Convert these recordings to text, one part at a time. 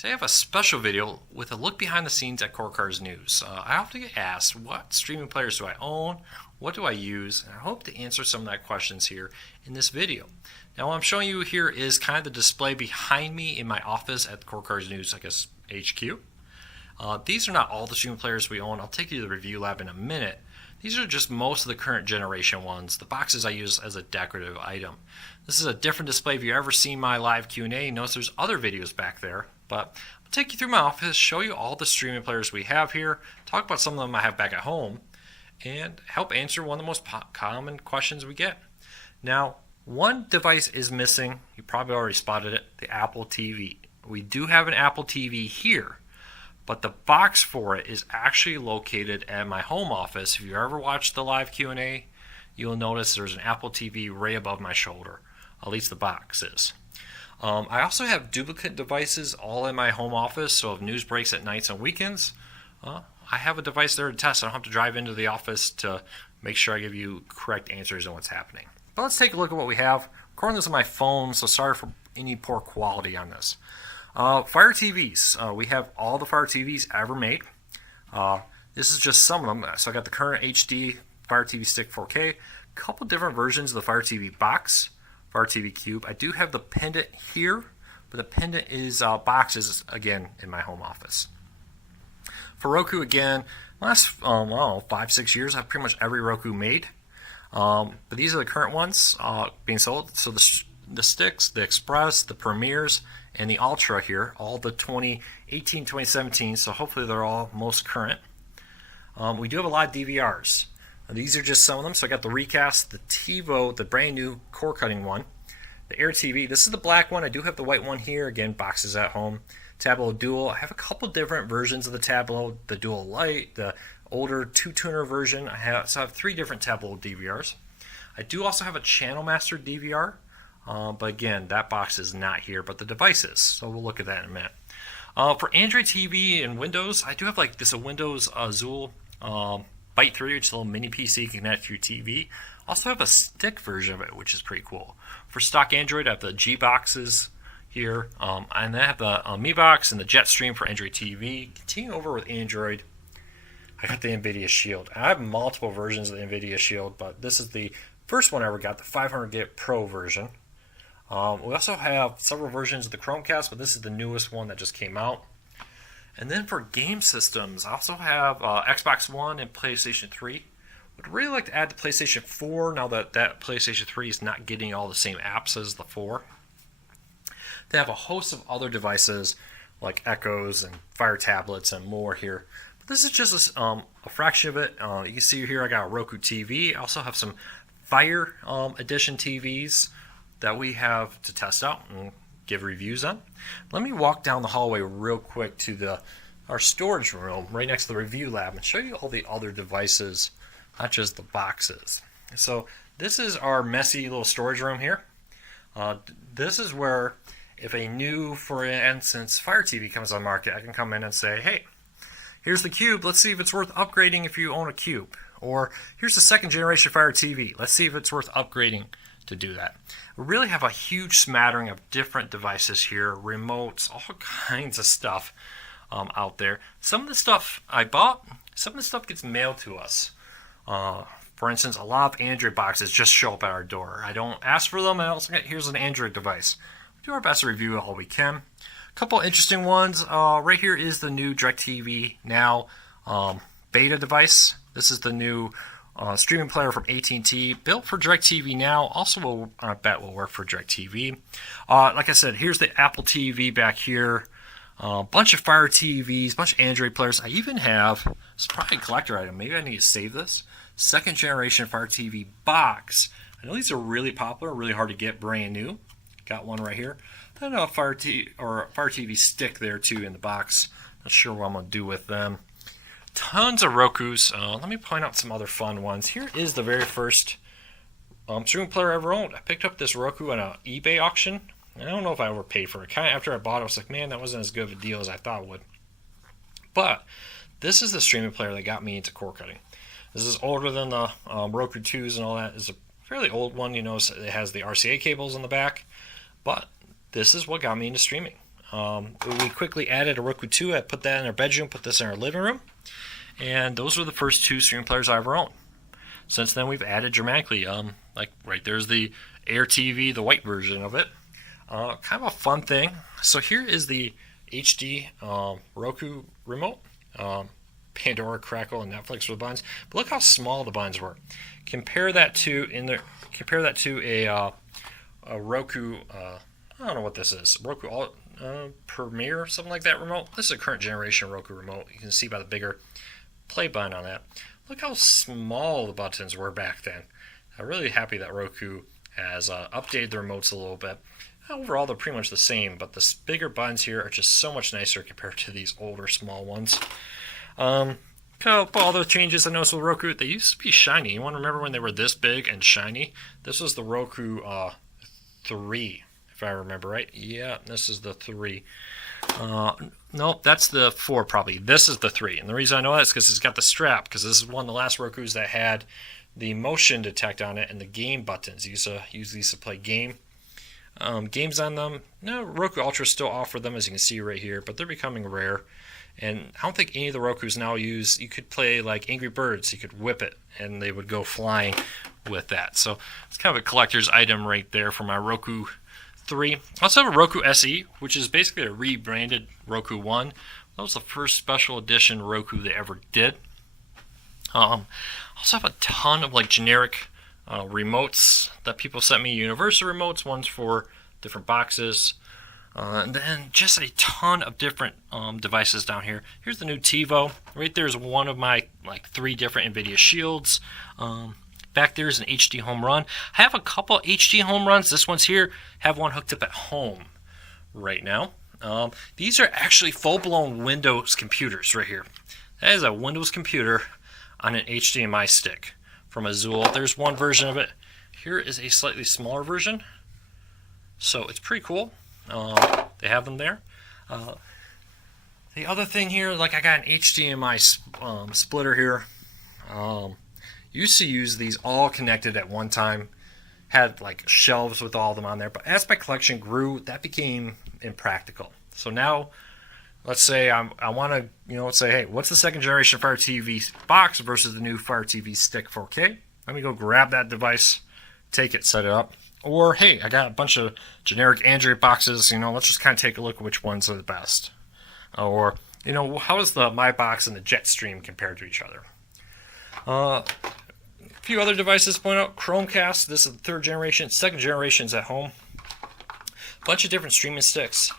Today I have a special video with a look behind the scenes at Core Cars News. I often get asked, what streaming players do I own? What do I use? And I hope to answer some of that questions here in this video. Now what I'm showing you here is kind of the display behind me in my office at Core Cars News, HQ. These are not all the streaming players we own. I'll take you to the review lab in a minute. These are just most of the current generation ones, the boxes I use as a decorative item. This is a different display. If you've ever seen my live Q&A, notice there's other videos back there. But I'll take you through my office, show you all the streaming players we have here, talk about some of them I have back at home, and help answer one of the most common questions we get. Now, one device is missing. You probably already spotted it, the Apple TV. We do have an Apple TV here, but the box for it is actually located at my home office. If you ever watched the live Q&A, you'll notice there's an Apple TV right above my shoulder. At least the box is. I also have duplicate devices all in my home office, so if news breaks at nights and weekends, I have a device there to test. I don't have to drive into the office to make sure I give you correct answers on what's happening. But let's take a look at what we have. I'm recording this on my phone, so sorry for any poor quality on this. Fire TVs. We have all the Fire TVs ever made. This is just some of them. So I got the current HD Fire TV Stick 4K, a couple different versions of the Fire TV box, Fire TV Cube. I do have the pendant here, but the pendant is boxes again in my home office. For Roku, again, last 5-6 years, I've pretty much every Roku made. But these are the current ones being sold. So the sticks, the Express, the Premiers, and the Ultra here, all the 2018, 2017. So hopefully they're all most current. We do have a lot of DVRs. These are just some of them. So I got the Recast, the TiVo, the brand new core cutting one, the Air TV. This is the black one. I do have the white one here. Again, boxes at home. Tableau Dual. I have a couple different versions of the Tableau. The Dual Lite, the older 2-tuner version. I have 3 different Tableau DVRs. I do also have a Channel Master DVR. But again, that box is not here, but the device is. So we'll look at that in a minute. For Android TV and Windows, I do have like this a Windows Azul Byte 3, which is a little mini PC you can connect to your TV. Also have a stick version of it, which is pretty cool. For stock Android, I have the G boxes here, and then I have the Mi Box and the Jetstream for Android TV. Continue over with Android. I got the NVIDIA Shield. I have multiple versions of the NVIDIA Shield, but this is the first one I ever got, the 500 gig Pro version. We also have several versions of the Chromecast, but this is the newest one that just came out. And then for game systems, I also have Xbox One and PlayStation 3. Would really like to add the PlayStation 4 now that PlayStation 3 is not getting all the same apps as the 4. They have a host of other devices like Echoes and Fire tablets and more here. But this is just a fraction of it. You can see here I got a Roku TV. I also have some Fire Edition TVs that we have to test out and give reviews on. Let me walk down the hallway real quick to our storage room right next to the review lab and show you all the other devices, not just the boxes. So this is our messy little storage room here. This is where if a new, for instance, Fire TV comes on the market, I can come in and say, hey, here's the Cube. Let's see if it's worth upgrading if you own a Cube. Or here's the second generation Fire TV. Let's see if it's worth upgrading to do that. We really have a huge smattering of different devices here, remotes, all kinds of stuff out there. Some of the stuff I bought, some of the stuff gets mailed to us. For instance, a lot of Android boxes just show up at our door. I don't ask for them. I also get, here's an Android device. We do our best to review all we can. A couple interesting ones. Right here is the new DirecTV Now beta device. This is the new streaming player from AT&T, built for DirecTV Now. Also, I bet will work for DirecTV. Like I said, here's the Apple TV back here. A bunch of Fire TVs, a bunch of Android players. I even have, it's probably a collector item. Maybe I need to save this. Second generation Fire TV box. I know these are really popular, really hard to get, brand new. Got one right here. Then a Fire TV stick there too in the box. Not sure what I'm gonna do with them. Tons of Rokus. Let me point out some other fun ones. Here is the very first streaming player I ever owned. I picked up this Roku on an eBay auction. I don't know if I overpaid for it. Kind of after I bought it, I was like, man, that wasn't as good of a deal as I thought it would. But this is the streaming player that got me into core cutting. This is older than the Roku 2s and all that. It's a fairly old one. You notice it has the RCA cables on the back. But this is what got me into streaming. We quickly added a Roku 2. I put that in our bedroom, put this in our living room, and those were the first 2 streaming players I ever owned. Since then, we've added dramatically. Like right there's the Air TV, the white version of it. Kind of a fun thing. So here is the HD Roku remote. Pandora, Crackle, and Netflix were the buttons. But look how small the buttons were. Compare that to a Roku. I don't know what this is. Roku Premier, something like that remote. This is a current generation Roku remote. You can see by the bigger play button on that. Look how small the buttons were back then. I'm really happy that Roku has updated the remotes a little bit. Overall, they're pretty much the same, but the bigger buttons here are just so much nicer compared to these older small ones. Couple other changes I noticed with Roku. They used to be shiny. You want to remember when they were this big and shiny? This was the Roku 3, if I remember right. Yeah, this is the 3. Nope, that's the 4 probably. This is the 3. And the reason I know that is because it's got the strap, because this is one of the last Rokus that had the motion detect on it and the game buttons. You used to use these to play games on them. No, Roku Ultra still offer them, as you can see right here, but they're becoming rare. And I don't think any of the Rokus now use, you could play like Angry Birds, you could whip it and they would go flying with that. So it's kind of a collector's item right there for my Roku 3. I also have a Roku SE, which is basically a rebranded Roku 1. That was the first special edition Roku they ever did. I also have a ton of like generic remotes that people sent me, universal remotes, ones for different boxes. And then just a ton of different devices down here. Here's the new TiVo. Right there is one of my like 3 different NVIDIA Shields. Back there is an HD home run. I have a couple HD home runs. This one's here. Have one hooked up at home right now. These are actually full-blown Windows computers right here. That is a Windows computer on an HDMI stick from Azul. There's one version of it. Here is a slightly smaller version. So it's pretty cool. They have them there. The other thing here, like I got an HDMI splitter here. Used to use these all connected at one time. Had like shelves with all of them on there. But as my collection grew, that became impractical. So now, let's say I want to, say, hey, what's the second generation Fire TV box versus the new Fire TV Stick 4K? Let me go grab that device, take it, set it up. Or, hey, I got a bunch of generic Android boxes, let's just kind of take a look at which ones are the best. Or, how does the My Box and the Jetstream compare to each other? A few other devices to point out. Chromecast, this is the 3rd generation. 2nd generation's at home. A bunch of different streaming sticks,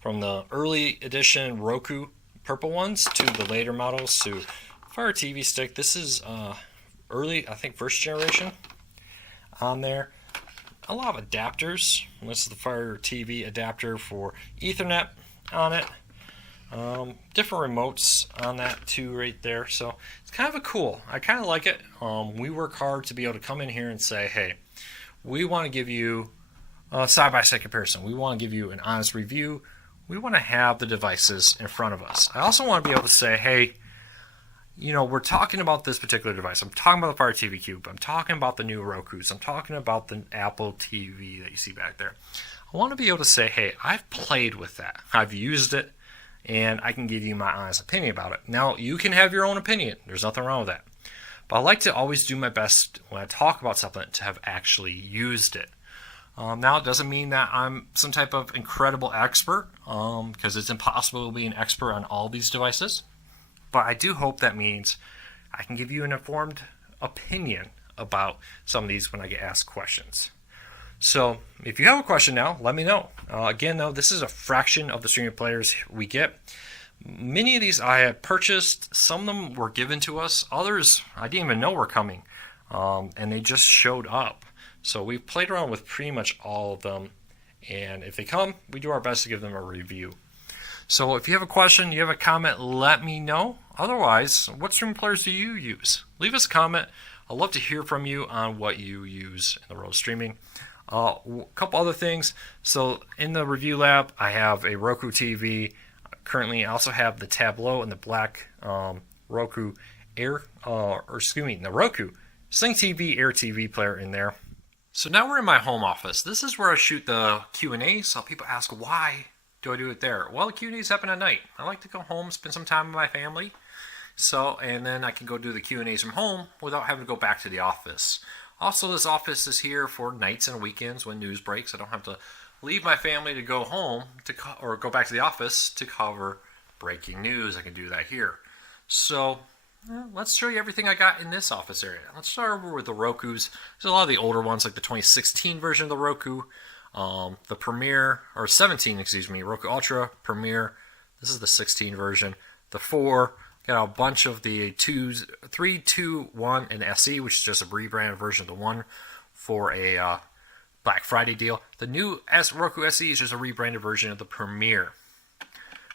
from the early edition Roku purple ones to the later models to Fire TV Stick. This is early, I think, 1st generation on there. A lot of adapters. This is the Fire TV adapter for Ethernet on it. Different remotes on that too right there. So it's kind of a cool. I kind of like it. We work hard to be able to come in here and say, hey, we want to give you a side-by-side comparison. We want to give you an honest review. We want to have the devices in front of us. I also want to be able to say, hey, we're talking about this particular device. I'm talking about the Fire TV Cube. I'm talking about the new Rokus. I'm talking about the Apple TV that you see back there. I want to be able to say, hey, I've played with that. I've used it, and I can give you my honest opinion about it. Now, you can have your own opinion. There's nothing wrong with that. But I like to always do my best when I talk about something to have actually used it. Now, it doesn't mean that I'm some type of incredible expert, because it's impossible to be an expert on all these devices. But I do hope that means I can give you an informed opinion about some of these when I get asked questions. So if you have a question now, let me know. Again, though, this is a fraction of the streaming players we get. Many of these I have purchased. Some of them were given to us. Others I didn't even know were coming, and they just showed up. So we've played around with pretty much all of them. And if they come, we do our best to give them a review. So if you have a question, you have a comment, let me know. Otherwise, what streaming players do you use? Leave us a comment. I'd love to hear from you on what you use in the world of streaming. A couple other things. So in the review lab, I have a Roku TV. Currently, I also have the Tableau and the black Roku the Roku Sling TV Air TV player in there. So now we're in my home office. This is where I shoot the Q&A. So people ask, why do I do it there? Well, the Q&As happen at night. I like to go home, spend some time with my family. So, and then I can go do the Q&As from home without having to go back to the office. Also, this office is here for nights and weekends when news breaks. I don't have to leave my family to go home or go back to the office to cover breaking news. I can do that here. So, let's show you everything I got in this office area. Let's start over with the Rokus. There's a lot of the older ones, like the 2016 version of the Roku, the Premier, or 17, excuse me, Roku Ultra, Premier. This is the 16 version. The 4. Got a bunch of the 2s, 3, 2, 1, and SE, which is just a rebranded version of the 1 for a Black Friday deal. The new Roku SE is just a rebranded version of the Premier.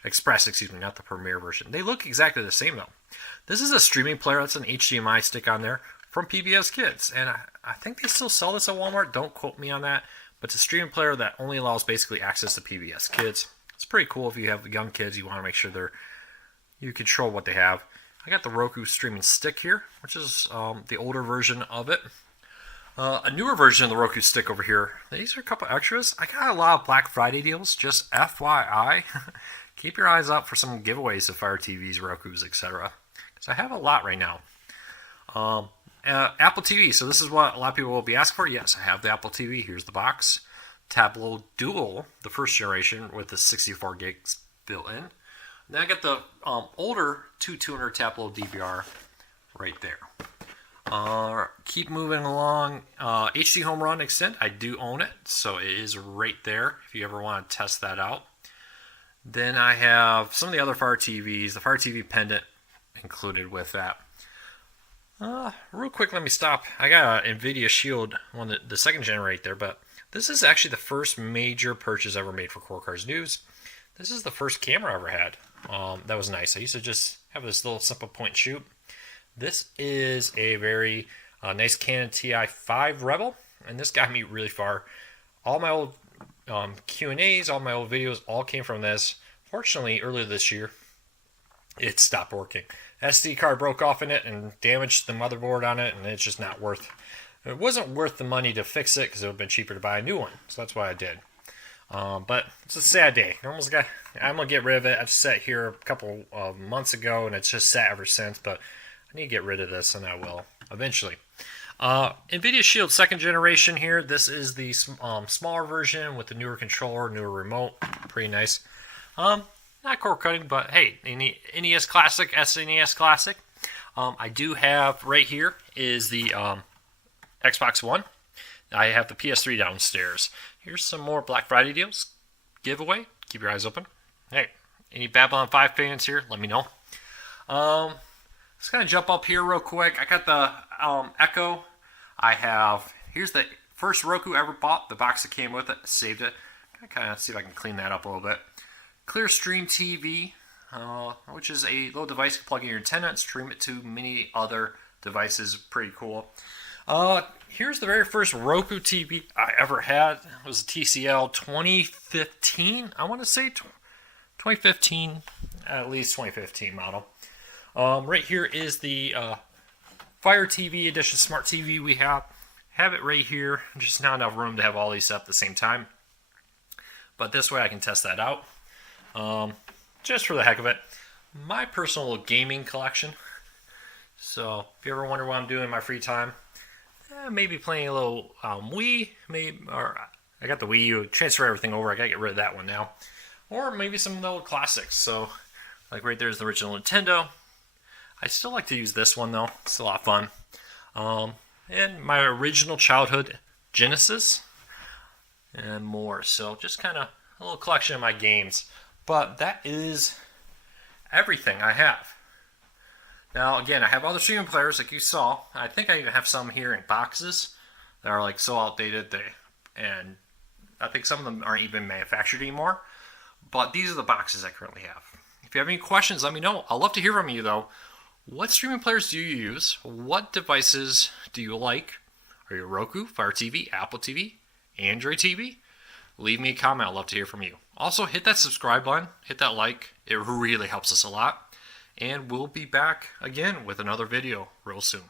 Express, excuse me, not the Premier version. They look exactly the same though. This is a streaming player. That's an HDMI stick on there from PBS Kids. And I think they still sell this at Walmart. Don't quote me on that. But it's a streaming player that only allows basically access to PBS Kids. It's pretty cool if you have young kids. You want to make sure you control what they have. I got the Roku streaming stick here, which is the older version of it. A newer version of the Roku stick over here. These are a couple extras. I got a lot of Black Friday deals, just FYI. Keep your eyes out for some giveaways of Fire TVs, Rokus, etc. Because I have a lot right now. Apple TV. So this is what a lot of people will be asking for. Yes, I have the Apple TV. Here's the box. Tableau Dual, the first generation with the 64 gigs built in. Then I got the older 2200 Tableau DVR right there. Keep moving along. HD Home Run Extend, I do own it, so it is right there if you ever want to test that out. Then I have some of the other Fire TVs, the Fire TV Pendant included with that. Real quick, let me stop. I got an NVIDIA Shield, the second gen right there, but this is actually the first major purchase ever made for Core Cars News. This is the first camera I ever had. That was nice. I used to just have this little simple point shoot. This is a very nice Canon TI-5 Rebel, and this got me really far. All my old Q&As, all my old videos, all came from this. Fortunately, earlier this year, it stopped working. SD card broke off in it and damaged the motherboard on it, and it's just not worth. It wasn't worth the money to fix it because it would have been cheaper to buy a new one. So that's why I did. But it's a sad day. I'm gonna get rid of it. I just sat here a couple of months ago, and it's just sat ever since. But I need to get rid of this, and I will eventually. NVIDIA Shield second generation here. This is the smaller version with the newer controller, newer remote. Pretty nice. Not cord cutting, but hey, NES Classic, SNES Classic. I do have right here is the Xbox One. I have the PS3 downstairs. Here's some more Black Friday deals. Giveaway. Keep your eyes open. Hey, any Babylon 5 fans here? Let me know. Let's kind of jump up here real quick. I got the Echo. Here's the first Roku I ever bought. The box that came with it. Saved it. Kind of see if I can clean that up a little bit. Clearstream TV, which is a little device you can plug in your antenna and stream it to many other devices. Pretty cool. Here's the very first Roku TV I ever had. It was a TCL 2015. I want to say 2015, at least 2015 model. Right here is the Fire TV Edition Smart TV we have. Have it right here. Just not enough room to have all these up at the same time. But this way I can test that out. Just for the heck of it. My personal little gaming collection. So if you ever wonder what I'm doing in my free time, maybe playing a little Wii, or I got the Wii U, transfer everything over, I gotta get rid of that one now. Or maybe some of the old classics. So, like right there's the original Nintendo. I still like to use this one though, it's a lot of fun. And my original childhood Genesis, and more. So just kind of a little collection of my games. But that is everything I have. Now, again, I have other streaming players like you saw. I think I even have some here in boxes that are like so outdated, and I think some of them aren't even manufactured anymore. But these are the boxes I currently have. If you have any questions, let me know. I'd love to hear from you, though. What streaming players do you use? What devices do you like? Are you Roku, Fire TV, Apple TV, Android TV? Leave me a comment. I'd love to hear from you. Also, hit that subscribe button. Hit that like. It really helps us a lot. And we'll be back again with another video real soon.